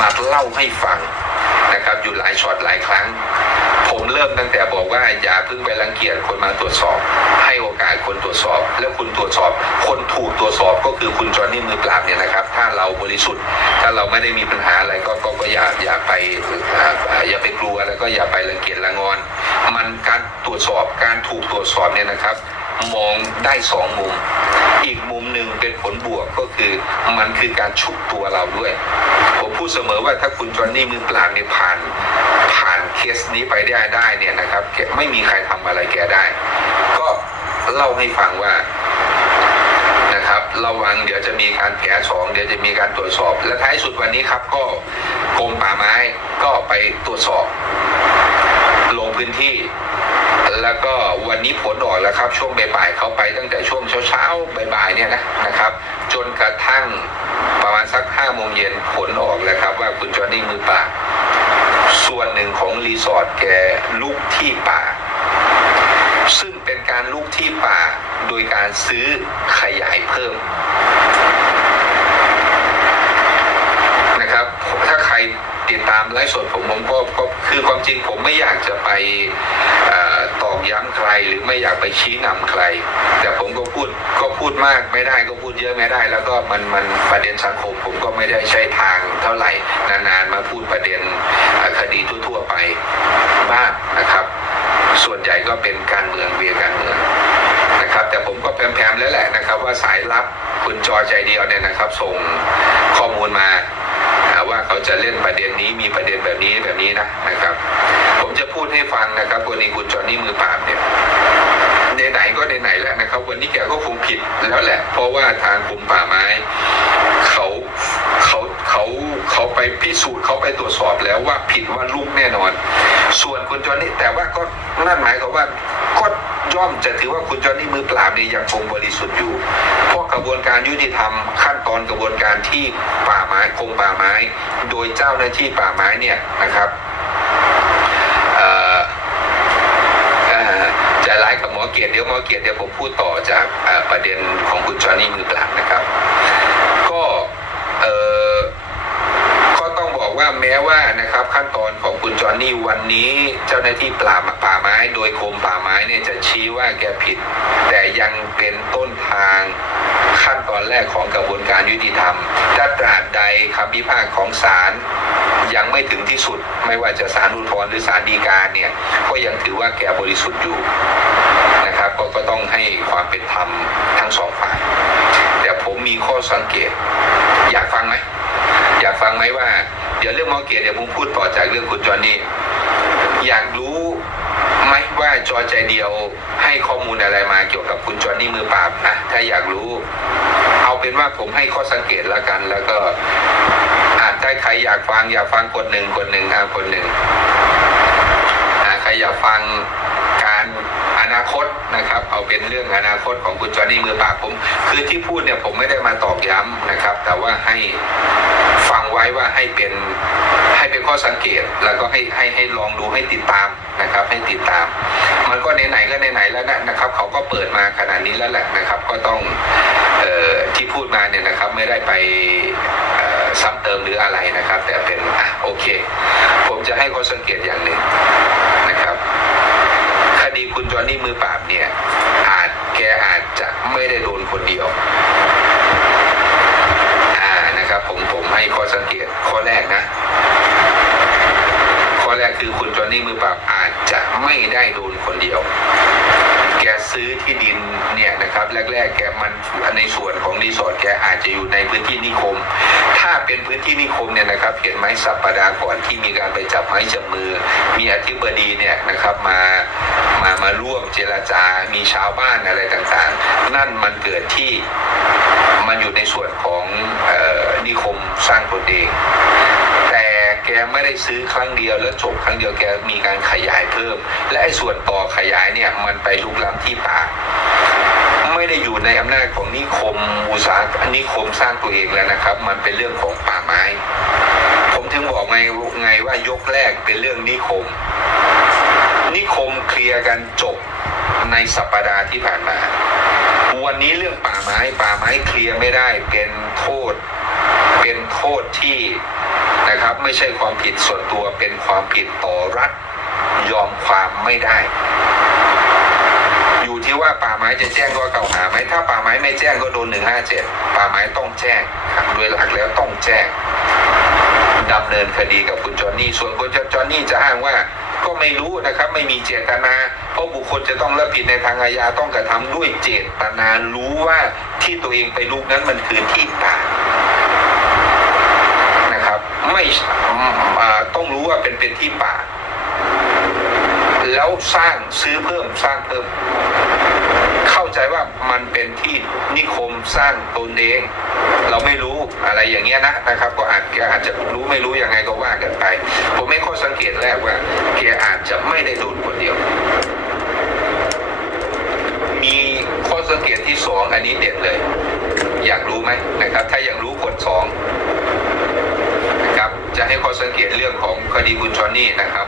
มาเล่าให้ฟังนะครับอยู่หลายช็อตหลายครั้ง ผมเริ่มตั้งแต่บอกว่าอย่าเพิ่งไปรังเกียจคนมาตรวจสอบ ให้โอกาสคนตรวจสอบ แล้วคุณตรวจสอบ คนถูกตรวจสอบก็คือคุณจอห์นนี่มือปราบเนี่ยนะครับ ถ้าเราบริสุทธิ์ ถ้าเราไม่ได้มีปัญหาอะไรก็ก็ก็อย่าอย่าไปอ่าอ่าอย่าไปกลัวแล้วก็อย่าไปรังเกียจละงอน มันการตรวจสอบการถูกตรวจสอบเนี่ยนะครับ มองได้สองมุม อีกมุมหนึ่งเป็นผลบวกก็คือมันคือการชุบตัวเราด้วย ผมพูดเสมอว่าถ้าคุณจอนนี่มือปราบเนี่ยผ่านผ่านเคสนี้ไปได้ได้เนี่ยนะครับไม่มีใครทำอะไรแกได้ ก็เล่าให้ฟังว่านะครับระวังเดี๋ยวจะมีการแผลสองเดี๋ยวจะมีการตรวจสอบ และท้ายสุดวันนี้ครับก็กรมป่าไม้ก็ไปตรวจสอบ ลงพื้นที่ แล้วก็วันนี้ผลออกแล้วครับช่วงบ่ายๆเขาไปตั้งแต่ช่วงเช้าๆบ่ายๆเนี่ยนะนะครับ จนกระทั่งประมาณสักห้าโมงเย็นผลออกแล้วครับ ว่าคุณจอห์นนี่มือปราบส่วนหนึ่งของรีสอร์ทแกลุกที่ป่า ซึ่งเป็นการลุกที่ป่าโดยการซื้อขยายเพิ่มนะครับถ้าใครติดตามไลฟ์สดผมผมก็คือความจริงผมไม่อยากจะไปอ่อต อกย้ำใครหรือไม่อยากไปชี้นำใคร แต่ผมก็พูดก็พูดมากไม่ได้ก็พูดเยอะไม่ได้ แล้วก็มันมันประเด็นสังคมผมก็ไม่ได้ใช้ทางเท่าไหร่นานๆมาพูดประเด็นคดีทั่วๆไปบ้างนะครับ ส่วนใหญ่ก็เป็นการเมืองเวียการเมืองนะครับ แต่ผมก็แพมๆแล้วแหละนะครับ ว่าสายลับคุณจอใจเดียวเนี่ยนะครับ ส่งข้อมูลมา เขาจะเล่นประเด็นนี้มีประเด็นแบบนี้แบบนี้นะนะครับ ผมจะพูดให้ฟังนะครับกรณีคุณจอนนี่มือปราบเนี่ยไหนๆก็ไหนๆแล้วนะครับ วันนี้แกก็คงผิดแล้วแหละ เพราะว่าทางกรมป่าไม้เขาเขาเขาเขาไปพิสูจน์เขาไปตรวจสอบแล้วว่าผิดว่าลูกแน่นอน ส่วนคุณจอนนี่แต่ว่าก็นั่นหมายความว่า ย่อมจะถือว่าคุณจอนนี่มือปราบเนี่ยยังคงบริสุทธิ์อยู่ เพราะกระบวนการยุติธรรมขั้นตอนกระบวนการที่ป่าไม้กรมป่าไม้ โดยเจ้าหน้าที่ป่าไม้เนี่ยนะครับจะไล่กับหมอเกียรติเดี๋ยวหมอเกียรติเดี๋ยวผมพูดต่อจากประเด็นของคุณจอนี่มือปราบนะครับ ก็เอ่อ ก็ต้องบอกว่าแม้ว่านะครับขั้นตอนของคุณจอห์ นี่วันนี้เจ้าหน้าที่ป่าบป่าไม้ โดยกรมป่าไม้เนี่ยจะชี้ว่าแกผิด แต่ยังเป็นต้นทางขั้นตอนแรกของกระบวนการยุติธรรม ถ้าตราบใดคำพิพากษาของศาลยังไม่ถึงที่สุด ไม่ว่าจะศาลอุทธรณ์หรือศาลฎีกาเนี่ย ก็ยังถือว่าแกบริสุทธิ์อยู่นะครับกก็ต้องให้ความเป็นธรรมทั้งสองฝ่าย แต่ผมมีข้อสังเกต อยากฟังไหมอยากฟังไหมว่า เดี๋ยวเรื่องมอเกียรติเดี๋ยวผมพูดต่อจากเรื่องคุณจอห์นนี่อยากรู้ไหมว่าจอใจเดียวให้ข้อมูลอะไรมาเกี่ยวกับคุณจอห์นนี่มือปราบอะถ้าอยากรู้ เอาเป็นว่าผมให้ข้อสังเกตแล้วกัน แล้วก็อ่าถ้าใครอยากฟังอยากฟังคนหนึ่งคนหนึ่งอ่าคนหนึ่งอ่าใครอยากฟัง คตนะครับ เอาเป็นเรื่องอนาคตของคุณจอห์นี่มือปาบผม คือที่พูดเนี่ยผมไม่ได้มาตอกย้ำนะครับ แต่ว่าให้ฟังไว้ว่าให้เป็นให้เป็นข้อสังเกตแล้วก็ให้ให้ให้ลองดูให้ติดตามนะครับ ให้ติดตาม มันก็ไหนๆก็ไหนๆแล้วนะนะครับเขาก็เปิดมาขนาดนี้แล้วแหละนะครับ ก็ต้องออที่พูดมาเนี่ยนะครับไม่ได้ไปซ้ำเติมหรืออะไรนะครับ แต่เป็นอะโอเค ผมจะให้ข้อสังเกตอย่างหนึ่งนะครับ คดีคุณจอห์นนี่มือปราบเนี่ย อาจแกอาจจะไม่ได้โดนคนเดียว อ่านะครับ ผมผมให้ข้อสังเกตข้อแรกนะ ข้อแรกคือคุณจอห์ นี้มือปราบอาจจะไม่ได้โดนคนเดียว แกซื้อที่ดินเนี่ยนะครับ แรก ๆ แกมันในส่วนของรีสอร์ทแกอาจจะอยู่ในพื้นที่นิคม ถ้าเป็นพื้นที่นิคมเนี่ยนะครับ เห็นไหมสัปดาห์ก่อนที่มีการไปจับไม้จับมือ มีอธิบดีเนี่ยนะครับมามามาร่วมเจรจา มีชาวบ้านอะไรต่างๆ นั่นมันเกิดที่มันอยู่ในส่วนของออนิคมสร้างตนเอง แกไม่ได้ซื้อครั้งเดียวแล้วจบครั้งเดียวแกมีการขยายเพิ่ม และไอ้ส่วนต่อขยายเนี่ยมันไปลุกล้ำที่ป่าไม่ได้อยู่ในอำนาจของนิคมอุตสาหนิคมสร้างตัวเองแล้วนะครับ มันเป็นเรื่องของป่าไม้ ผมถึงบอกไงไงว่ายกแรกเป็นเรื่องนิคม นิคมเคลียร์กันจบในสัปดาห์ที่ผ่านมา วันนี้เรื่องป่าไม้ ป่าไม้เคลียร์ไม่ได้เป็นโทษ เป็นโทษที่ นะครับ ไม่ใช่ความผิดส่วนตัวเป็นความผิดต่อรัฐยอมความไม่ได้ อยู่ที่ว่าป่าไม้จะแจ้งข้อกล่าวหาไหมถ้าป่าไม้ไม่แจ้งก็โดนหนึ่งห้าเจ็ดป่าไม้ต้องแจ้งโดยหลักแล้วต้องแจ้งดำเนินคดีกับคุณจอนนี่ส่วนคุณจอนนี่จะอ้างว่าก็ไม่รู้นะครับไม่มีเจตนา เพราะบุคคลจะต้องรับผิดในทางอาญาต้องกระทำด้วยเจตนารู้ว่าที่ตัวเองไปลุกนั้นมันคือที่ป่า ไม่ต้องรู้ว่าเป็นเป็นที่ป่า แล้วสร้างซื้อเพิ่มสร้างเพิ่ม เข้าใจว่ามันเป็นที่นิคมสร้างตนเอง เราไม่รู้อะไรอย่างเงี้ยนะนะครับ ก็อาจอาจจะรู้ไม่รู้ยังไงก็ว่ากันไป ผมไม่ข้อสังเกตแรกว่าแกอาจจะไม่ได้โดนคนเดียว มีข้อสังเกตที่สองอันนี้เด็ดเลย อยากรู้ไหมนะครับ ถ้าอยากรู้กดสอง จะให้ข้อสังเกตเรื่องของคดีคุณจอนนี่นะครับ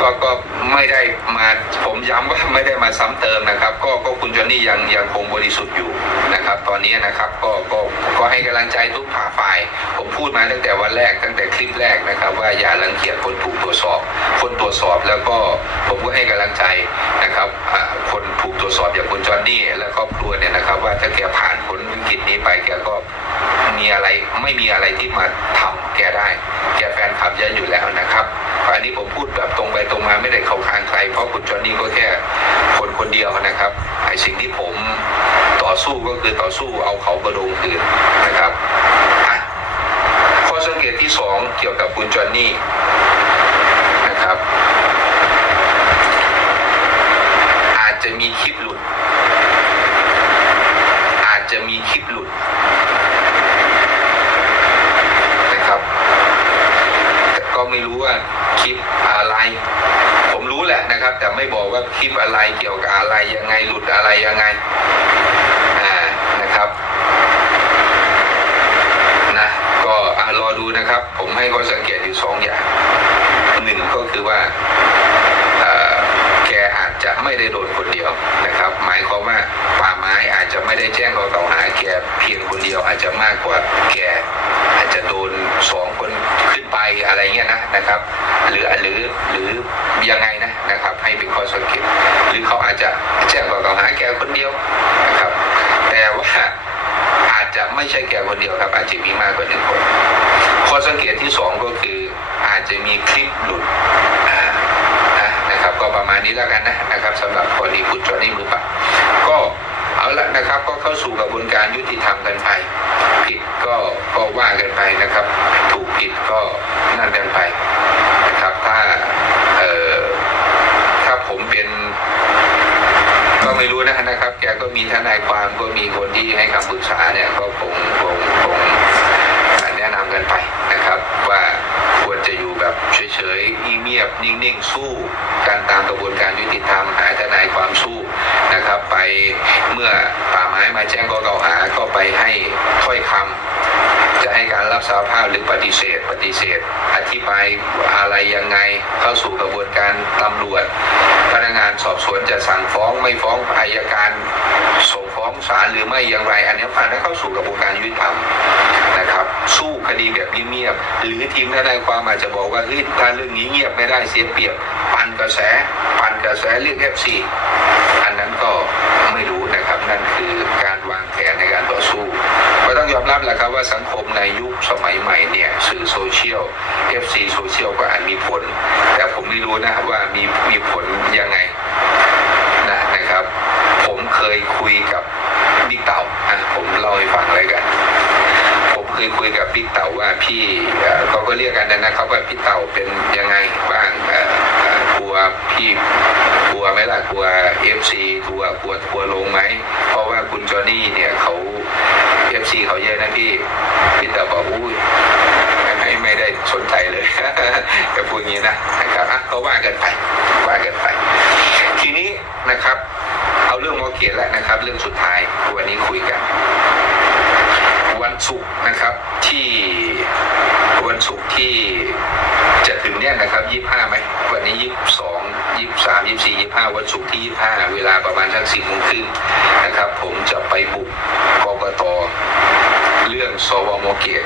ก็ก็ไม่ได้มาผมย้ำว่าไม่ได้มาซ้ำเติมนะครับ ก็ก็คุณจอนนี่ยังยังคงบริสุทธิ์อยู่นะครับ ตอนนี้นะครับก็ก็ก็ให้กำลังใจทุกผ่าฝ่าย ผมพูดมาตั้งแต่วันแรกตั้งแต่คลิปแรกนะครับ ว่าอย่ารังเกียจคนถูกตรวจสอบ คนตรวจสอบแล้วก็ผมก็ให้กำลังใจนะครับค ตรวจสอบอย่างคุณจอนนี่และครอบครัวเนี่ยนะครับ ว่าถ้าแกผ่านพ้นวิกฤตนี้ไปแกก็มีอะไรไม่มีอะไรที่มาทำแกได้ แกแฟนคลับเยอะอยู่แล้วนะครับอันนี้ผมพูดแบบตรงไปตรงมาไม่ได้เข้าข้างใคร เพราะคุณจอนนี่ก็แค่คนคนเดียวนะครับไอ้สิ่งที่ผมต่อสู้ก็คือต่อสู้เอาเขากระโดงคืนนะครับข้อสังเกตที่สองเกี่ยวกับคุณจอนนี่นะครับ อา จจะมีคลิปหลุด อาจจะมีคลิปหลุดนะครับ แต่ก็ไม่รู้ว่าคลิปอะไร ผมรู้แหละนะครับ แต่ไม่บอกว่าคลิปอะไรเกี่ยวกับอะไรยังไงหลุดอะไรยังไงอ่านะครับนะก็อ่ารอดูนะครับ ผมให้เข้อสังเกตอยู่สองอย่างหนึ่งก็คือว่าเอ่อแกอาจจะ ไม่ได้โดนคนเดียวนะครับ หมายความว่าป่าไม้อาจจะไม่ได้แจ้งข้อกล่าวหาแกเพียงคนเดียวอาจจะมากกว่าแกอาจจะโดนสองคนขึ้นไปอะไรเงี้ยนะนะครับ หรือหรือหรือยังไงนะนะครับ ให้เป็นข้อสังเกตหรือเขาอาจจะแจ้งข้อกล่าวหาแกคนเดียวนะครับ แต่ว่าอาจจะไม่ใช่แกคนเดียวครับ อาจจะมีมากกว่าหนึ่งคนข้อสังเกตที่สองก็คืออาจจะมีคลิปหลุดอ่านะนะครับ ก็ประมาณ นี้แล้วกันนะนะครับสำหรับกรณีคุณจอนี่มือปล่าก็เอาละนะครับก็เข้าสู่กระบวนการยุติธรรมกันไป ผิดก็ก็ว่ากันไปนะครับ ถูกผิดก็นั่นกันไปนะครับถ้าเอ่อถ้าผมเป็นก็ไม่รู้นะนะครับ แกก็มีทนายความก็มีคนที่ให้คำปรึกษาเนี่ยก็คงคงคงแนะนำกันไปนะครับ ว่าควรจะอยู่ แบบเฉยๆเงียบๆนิ่งๆ สู้การตามกระบวนการยุติธรรมหาทนายความสู้นะครับ ไปเมื่อป่าไม้มาแจ้งข้อกล่าวหาก็ไปให้ถ้อยคำจะให้การรับสารภาพหรือปฏิเสธ ปฏิเสธ อธิบายอะไรยังไงเข้าสู่กระบวนการตำรวจ พนักงานสอบสวนจะสั่งฟ้องไม่ฟ้องอายการส่งฟ้องศาลหรือไม่อย่างไร อันนี้ผ่านให้เข้าสู่กระบวนการยุติธรรมนะครับ สู้คดีแบบเงียบๆหรือทีมทนายความอาจจะบอกว่าเฮ้ยถ้าเรื่องนี้เงียบไม่ได้เสียเปรียบ ปั่นกระแส ปั่นกระแสเรื่อง FC อันนั้นก็ไม่รู้นะครับนั่นคือการวางแผนในการต่อสู้ก็ต้องยอมรับแหละครับว่าสังคมในยุคสมัยใหม่เนี่ยสื่อโซเชียล FC โซเชียลก็อาจมีผล แต่ผมไม่รู้นะว่ามีมีผลยังไงนะนะครับ ผมเคยคุยกับบิ๊กเต่าอะผมเล่าให้ฟังเลยกัน ผมเคยคุยกับบิ๊กเต่าว่าพี่เขาก็เรียกกันนะครับว่าพี่เต่าเป็นยังไงบ้างกลัวพี่กลัวไหมล่ะกลัวเอฟซีกลัวกลัวทัวลงไหมเพราะว่าคุณจอห์นี่เนี่ยเขาเอฟซีเขาเยอะนะพี่พี่เต่าบอกอุ้ยไม่ไม่ได้สนใจเลยจะพูดอย่างนี้นะนะครับอะก็ว่ากันไปว่ากันไป ทีนี้นะครับ เอาเรื่องหมอเขียนแล้วนะครับ เรื่องสุดท้ายวันนี้คุยกัน ที่วันศุกร์ที่จะถึงเนี่ยนะครับยี่ห้าไหมวันนี้ยี่สองยี่สามยี่สี่ยี่ห้าวันศุกร์ที่ยี่ห้าเวลาประมาณสักสี่โมงครึ่งนะครับ ผมจะไปบุกกกตเรื่องสวมเกต